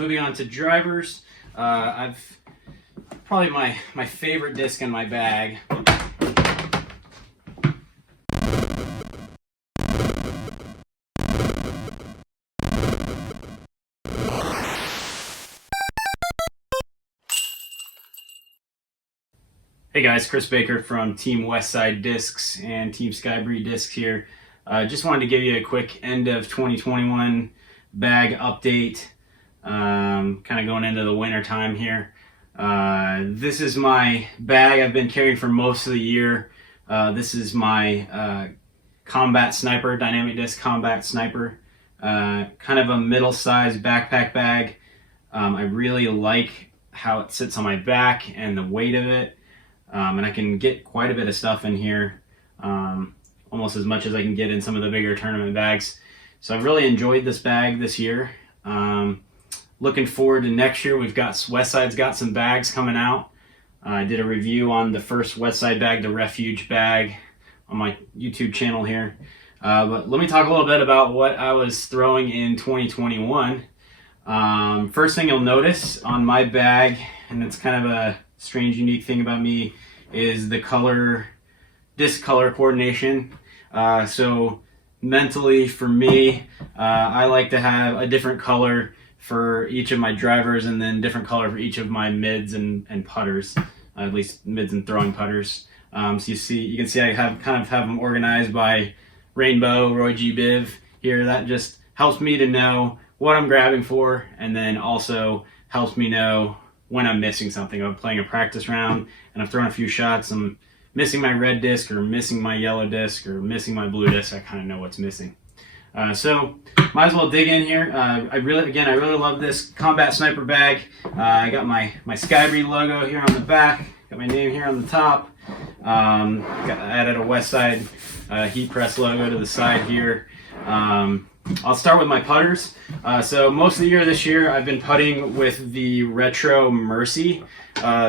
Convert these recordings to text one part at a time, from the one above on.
moving on to drivers. I've probably my favorite disc in my bag. Hey guys, Chris Baker from Team Westside Discs and Team Skybreed Discs here. Just wanted to give you a quick end of 2021 bag update, kind of going into the winter time here. This is my bag I've been carrying for most of the year. This is my Combat Sniper, Dynamic Disc Combat Sniper. Kind of a middle-sized backpack bag. I really like how it sits on my back and the weight of it. And I can get quite a bit of stuff in here, almost as much as I can get in some of the bigger tournament bags. So I've really enjoyed this bag this year. Looking forward to next year. Westside's got some bags coming out. I did a review on the first Westside bag, the Refuge bag, on my YouTube channel here. But let me talk a little bit about what I was throwing in 2021. First thing you'll notice on my bag, and it's kind of a strange, unique thing about me, is the disc color coordination. So mentally for me, I like to have a different color for each of my drivers and then different color for each of my mids and putters, at least mids and throwing putters. So you can see I kind of have them organized by rainbow, Roy G. Biv here. That just helps me to know what I'm grabbing for, and then also helps me know when I'm missing something. I'm playing a practice round and I've thrown a few shots, I'm missing my red disc or missing my yellow disc or missing my blue disc. I kind of know what's missing. So might as well dig in here. I really love this Combat Sniper bag. I got my Skybreed logo here on the back, got my name here on the top. Added a Westside heat press logo to the side here. I'll start with my putters. So most of the year this year I've been putting with the Retro Mercy.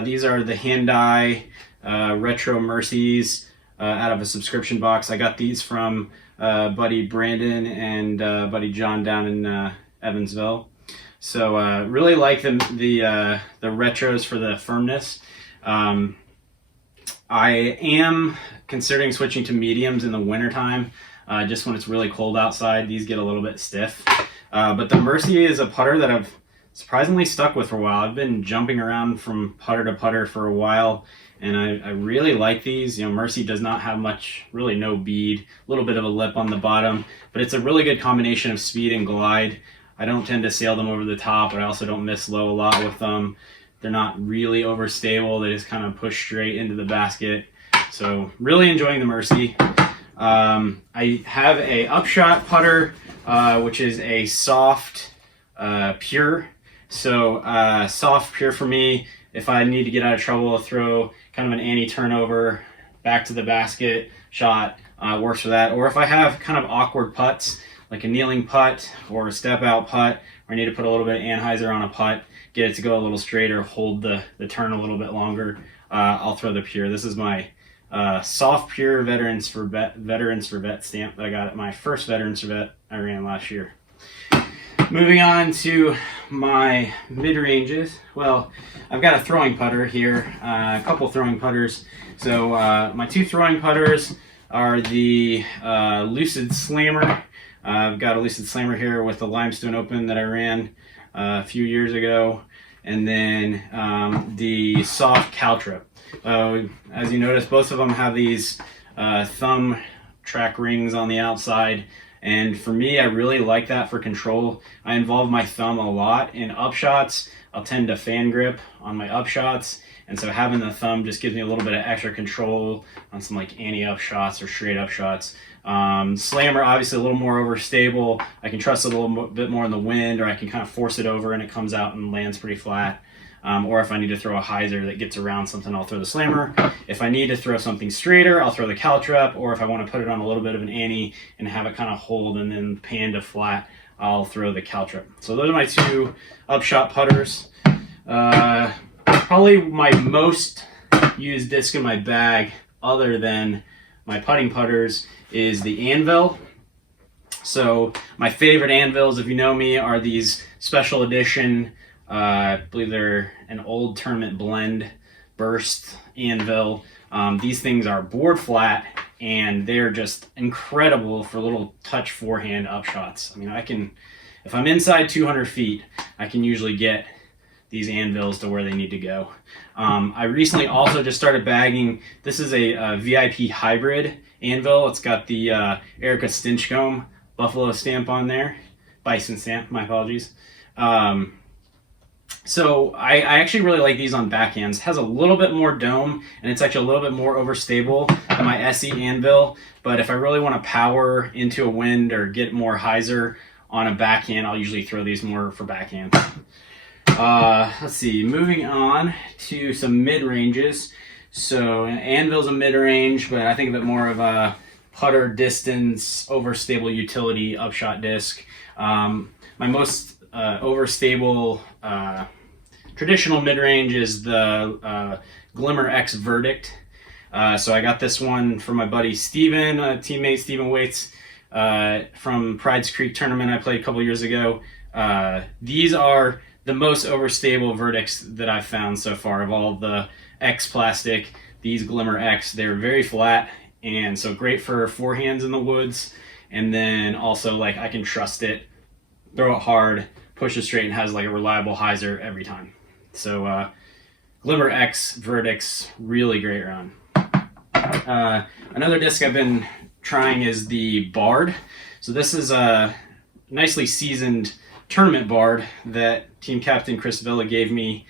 These are the hand-eye Retro Mercies out of a subscription box. I got these from buddy Brandon and buddy John down in Evansville. So really like the retros for the firmness. I am considering switching to mediums in the wintertime. Just when it's really cold outside, these get a little bit stiff. But the Mercy is a putter that I've surprisingly stuck with for a while. I've been jumping around from putter to putter for a while, and I really like these. You know, Mercy does not have much, really no bead, a little bit of a lip on the bottom, but it's a really good combination of speed and glide. I don't tend to sail them over the top, but I also don't miss low a lot with them. They're not really overstable. They just kind of push straight into the basket. So really enjoying the Mercy. I have a upshot putter, which is a soft pure. So soft pure for me, if I need to get out of trouble, I'll throw kind of an anti-turnover back to the basket shot, works for that. Or if I have kind of awkward putts, like a kneeling putt or a step out putt, or I need to put a little bit of Anheuser on a putt, get it to go a little straighter, hold the turn a little bit longer, I'll throw the pure. This is my soft pure Veterans for Vet stamp that I got at my first Veterans for Vet I ran last year. Moving on to my mid-ranges. Well, I've got a throwing putter here, a couple throwing putters. So my two throwing putters are the Lucid Slammer. I've got a Lucid Slammer here with the Limestone Open that I ran a few years ago, and then the soft Caltrip. As you notice, both of them have these thumb track rings on the outside, and for me, I really like that for control. I involve my thumb a lot in upshots. I'll tend to fan grip on my upshots, and so having the thumb just gives me a little bit of extra control on some like anti-up shots or straight up shots. Slammer, obviously a little more overstable. I can trust it a little bit more in the wind, or I can kind of force it over and it comes out and lands pretty flat. Or if I need to throw a hyzer that gets around something, I'll throw the Slammer. If I need to throw something straighter, I'll throw the Caltrip. Or if I want to put it on a little bit of an ante and have it kind of hold and then pan to flat, I'll throw the Caltrip. So those are my two upshot putters. Probably my most used disc in my bag, other than my putting putters, is the Anvil. So my favorite anvils, if you know me, are these special edition. I believe they're an old tournament blend burst anvil. These things are board flat, and they're just incredible for little touch forehand upshots. I mean, if I'm inside 200 feet, I can usually get these anvils to where they need to go. I recently also just started bagging. This is a VIP hybrid anvil. It's got the Erica Stinchcomb buffalo stamp on there. Bison stamp, my apologies. So I actually really like these on backhands. It has a little bit more dome, and it's actually a little bit more overstable than my SE anvil. But if I really want to power into a wind or get more hyzer on a backhand, I'll usually throw these more for backhand. Let's see, moving on to some mid-ranges. So an anvil's a mid-range, but I think of it more of a putter distance, overstable utility upshot disc. My most overstable traditional mid-range is the Glimmer X Verdict. So I got this one from my buddy Steven, teammate Steven Waits from Pride's Creek tournament I played a couple years ago. These are the most overstable verdicts that I've found so far of all the X plastic. These Glimmer X, they're very flat, and so great for forehands in the woods. And then also, like, I can trust it, throw it hard, push it straight, and has like a reliable hyzer every time. So Glimmer X Verdicts, really great run. Another disc I've been trying is the Bard. So this is a nicely seasoned tournament Bard that team captain Chris Villa gave me.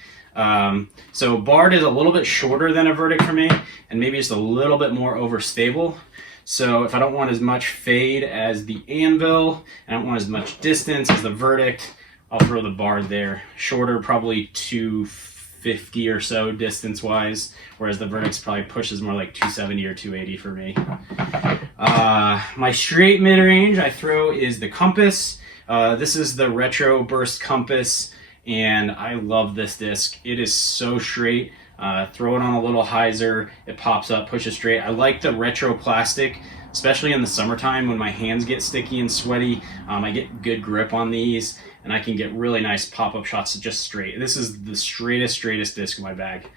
So Bard is a little bit shorter than a Verdict for me, and maybe just a little bit more overstable. So if I don't want as much fade as the Anvil, and I don't want as much distance as the Verdict, I'll throw the Bard there. Shorter, probably 250 or so distance-wise, whereas the Verdict's probably pushes more like 270 or 280 for me. My straight mid-range I throw is the Compass. This is the Retro Burst Compass, and I love this disc. It is so straight. Throw it on a little hyzer, it pops up, pushes straight. I like the retro plastic, especially in the summertime when my hands get sticky and sweaty. I get good grip on these, and I can get really nice pop-up shots just straight. This is the straightest disc in my bag.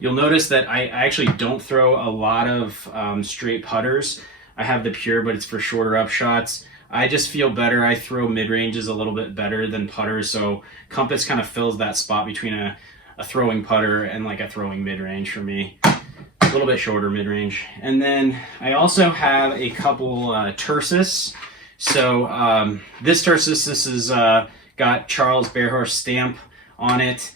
You'll notice that I actually don't throw a lot of straight putters. I have the Pure, but it's for shorter upshots. I just feel better. I throw mid-ranges a little bit better than putters, so Compass kind of fills that spot between a throwing putter and like a throwing mid-range for me. A little bit shorter mid-range. And then I also have a couple Tersis. So this Tersis, this is got Charles Bearhorse stamp on it.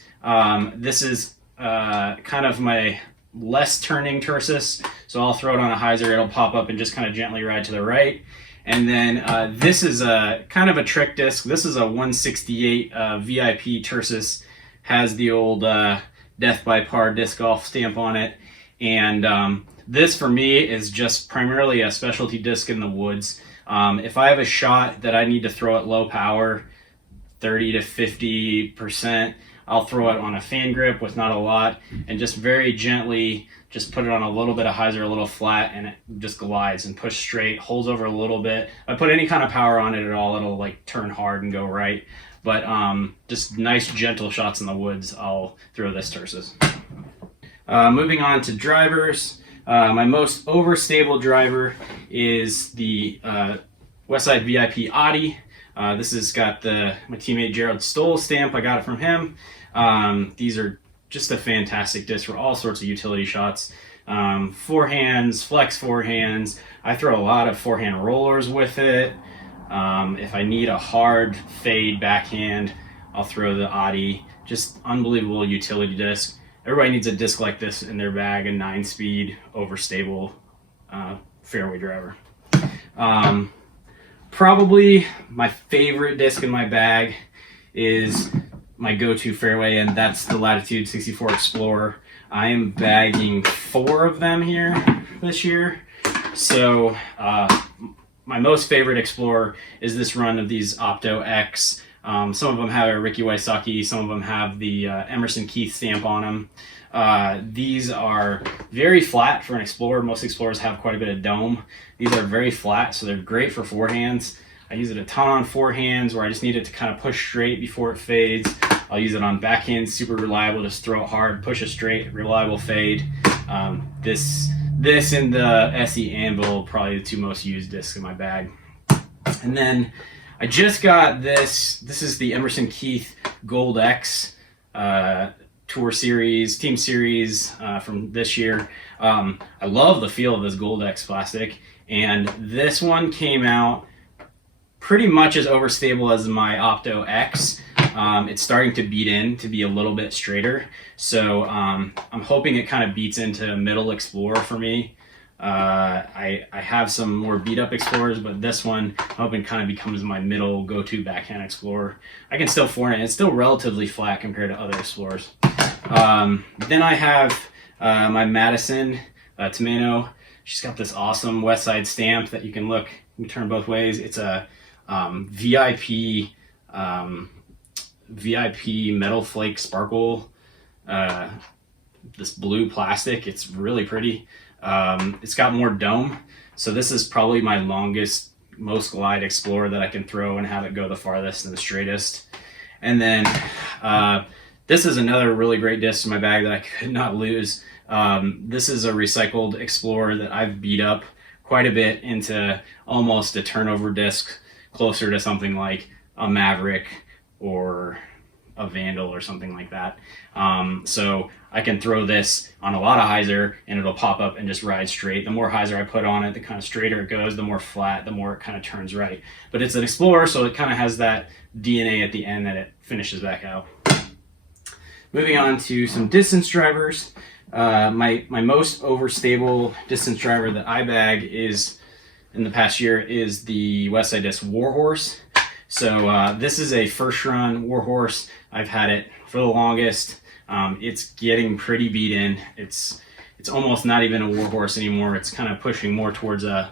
This is kind of my less turning Tersis. So I'll throw it on a hyzer, it'll pop up and just kind of gently ride to the right. And then this is a kind of a trick disc. This is a 168 VIP Tersis. Has the old Death by Par disc golf stamp on it. And this for me is just primarily a specialty disc in the woods. If I have a shot that I need to throw at low power, 30 to 50%, I'll throw it on a fan grip with not a lot, and just very gently just put it on a little bit of hyzer, a little flat, and it just glides and push straight, holds over a little bit. If I put any kind of power on it at all, it'll like turn hard and go right. But just nice gentle shots in the woods, I'll throw this Tersis. Moving on to drivers. My most overstable driver is the Westside VIP Audi. This has got my teammate Gerald Stoll stamp. I got it from him. These are just a fantastic disc for all sorts of utility shots. Forehands, flex forehands. I throw a lot of forehand rollers with it. If I need a hard fade backhand, I'll throw the Audi. Just unbelievable utility disc. Everybody needs a disc like this in their bag, a 9-speed, overstable fairway driver. Probably my favorite disc in my bag is my go-to fairway, and that's the Latitude 64 Explorer. I am bagging 4 of them here this year. So my most favorite Explorer is this run of these Opto X. Some of them have a Ricky Wysocki, some of them have the Emerson Keith stamp on them. These are very flat for an Explorer. Most Explorers have quite a bit of dome. These are very flat, so they're great for forehands. I use it a ton on forehands where I just need it to kind of push straight before it fades. I'll use it on backhands, super reliable, just throw it hard, push it straight, reliable fade. This and the SE Anvil, probably the two most used discs in my bag. And then I just got this. This is the Emerson Keith Gold X Tour Series, Team Series from this year. I love the feel of this Gold X plastic, and this one came out pretty much as overstable as my Opto X. It's starting to beat in to be a little bit straighter, so I'm hoping it kind of beats into Middle Explorer for me. I have some more beat up Explorers, but this one I'm hoping kind of becomes my middle go-to backhand Explorer. I can still forehand, it's still relatively flat compared to other Explorers. Then I have my Madison Tomeno. She's got this awesome Westside stamp that you can turn both ways. It's a VIP metal flake sparkle, this blue plastic. It's really pretty. It's got more dome, so this is probably my longest, most glide Explorer that I can throw and have it go the farthest and the straightest. And then this is another really great disc in my bag that I could not lose. This is a recycled Explorer that I've beat up quite a bit into almost a turnover disc, closer to something like a Maverick or a Vandal or something like that. So I can throw this on a lot of hyzer and it'll pop up and just ride straight. The more hyzer I put on it, the kind of straighter it goes, the more flat, the more it kind of turns right. But it's an Explorer, so it kind of has that DNA at the end that it finishes back out. Moving on to some distance drivers. My most overstable distance driver that I bag is, in the past year, is the Westside Disc Warhorse. So this is a first run Warhorse. I've had it for the longest. It's getting pretty beat in. It's almost not even a Warhorse anymore. It's kind of pushing more towards a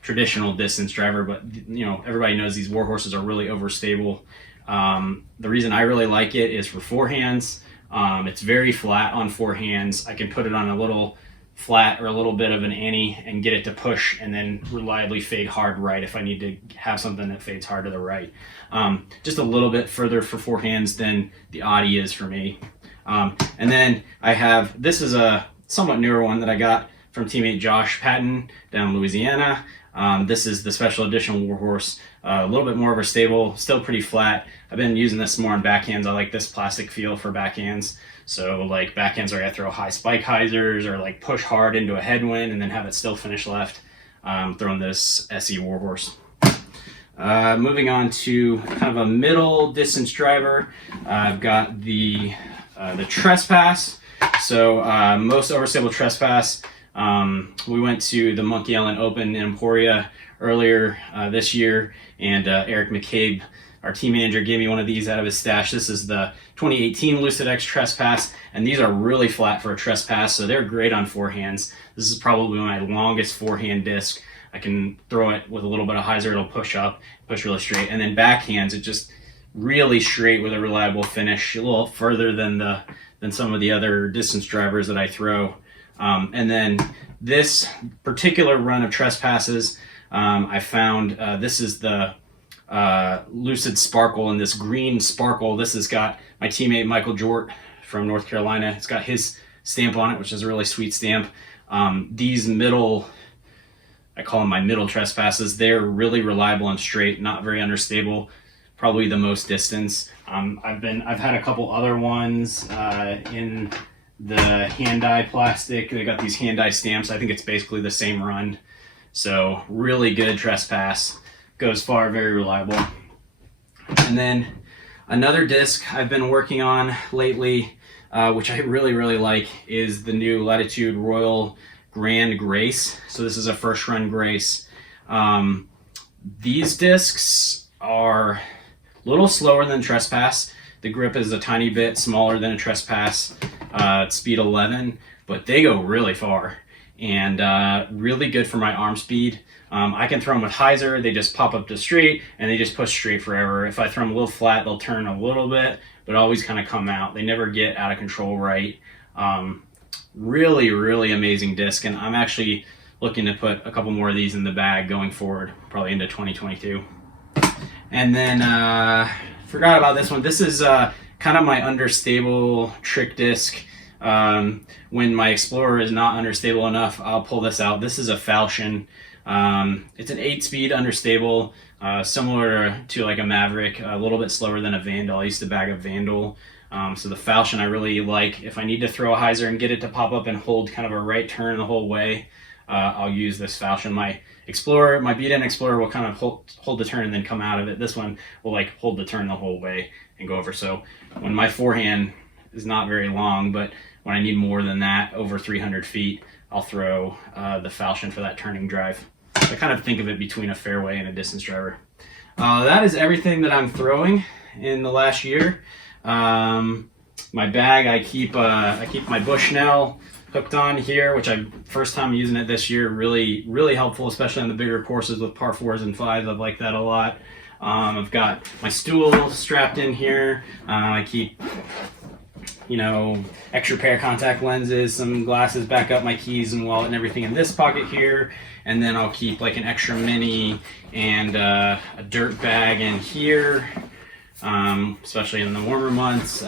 traditional distance driver, but you know, everybody knows these Warhorses are really overstable. The reason I really like it is for forehands. It's very flat on forehands. I can put it on a little flat or a little bit of an ante and get it to push and then reliably fade hard right if I need to have something that fades hard to the right. Just a little bit further for forehands than the Audi is for me. And then I have, this is a somewhat newer one that I got from teammate Josh Patton down in Louisiana. This is the special edition Warhorse, a little bit more overstable, still pretty flat. I've been using this more on backhands. I like this plastic feel for backhands. So like backhands where I throw high spike hyzers or like push hard into a headwind and then have it still finish left. Throwing this SE Warhorse. Moving on to kind of a middle distance driver. I've got the Trespass. So most overstable Trespass. We went to the Monkey Island Open in Emporia earlier this year, and Eric McCabe, our team manager, gave me one of these out of his stash. This is the 2018 Lucid X Trespass, and these are really flat for a Trespass, so they're great on forehands. This is probably my longest forehand disc. I can throw it with a little bit of hyzer, it'll push up, push really straight, and then backhands, it just really straight with a reliable finish, a little further than some of the other distance drivers that I throw. And then this particular run of Trespasses, I found this is the Lucid Sparkle, and this green sparkle, this has got my teammate Michael Jort from North Carolina. It's got his stamp on it, which is a really sweet stamp. These middle, I call them my middle Trespasses, they're really reliable and straight, not very understable, probably the most distance. I've had a couple other ones in the hand-dye plastic. They got these hand-dye stamps. I think it's basically the same run. So really good Trespass. Goes far, very reliable. And then another disc I've been working on lately, which I really, really like, is the new Latitude Royal Grand Grace. So this is a first run Grace. These discs are a little slower than Trespass. The grip is a tiny bit smaller than a Trespass at speed 11, but they go really far and really good for my arm speed. I can throw them with hyzer, they just pop up to straight and they just push straight forever. If I throw them a little flat, they'll turn a little bit, but always kind of come out. They never get out of control right. Really, really amazing disc, and I'm actually looking to put a couple more of these in the bag going forward, probably into 2022. And then forgot about this one. This is kind of my understable trick disc. When my Explorer is not understable enough, I'll pull this out. This is a Falchion. It's an 8-speed understable, similar to like a Maverick, a little bit slower than a Vandal. I used to bag a Vandal. So the Falchion I really like. If I need to throw a hyzer and get it to pop up and hold kind of a right turn the whole way, I'll use this Falchion. My Explorer, my beat-in Explorer will kind of hold the turn and then come out of it. This one will like hold the turn the whole way and go over. So when my forehand is not very long, but when I need more than that, over 300 feet, I'll throw the Falchion for that turning drive. I kind of think of it between a fairway and a distance driver. That is everything that I'm throwing in the last year. My bag, I keep my Bushnell hooked on here, which first time using it this year. Really helpful, especially on the bigger courses with par 4s and 5s. I've liked that a lot. I've got my stool strapped in here. I keep, extra pair of contact lenses, some glasses, back up my keys and wallet and everything in this pocket here. And then I'll keep like an extra mini and a dirt bag in here, especially in the warmer months.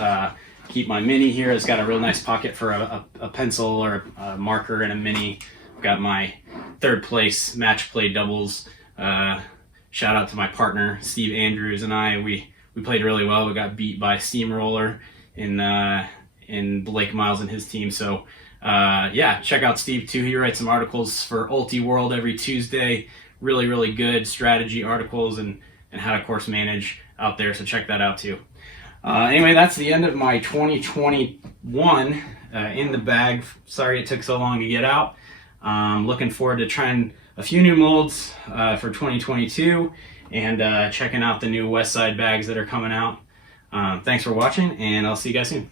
Keep my mini here. It's got a real nice pocket for a pencil or a marker and a mini. I've got my third place match play doubles. Shout out to my partner, Steve Andrews, and I. We played really well. We got beat by Steamroller in Blake Miles and his team. So yeah, check out Steve too. He writes some articles for Ulti World every Tuesday. Really good strategy articles and how to course manage out there. So check that out too. Anyway, that's the end of my 2021 in the bag. Sorry it took so long to get out. Looking forward to trying a few new molds for 2022 and checking out the new Westside bags that are coming out. Thanks for watching, and I'll see you guys soon.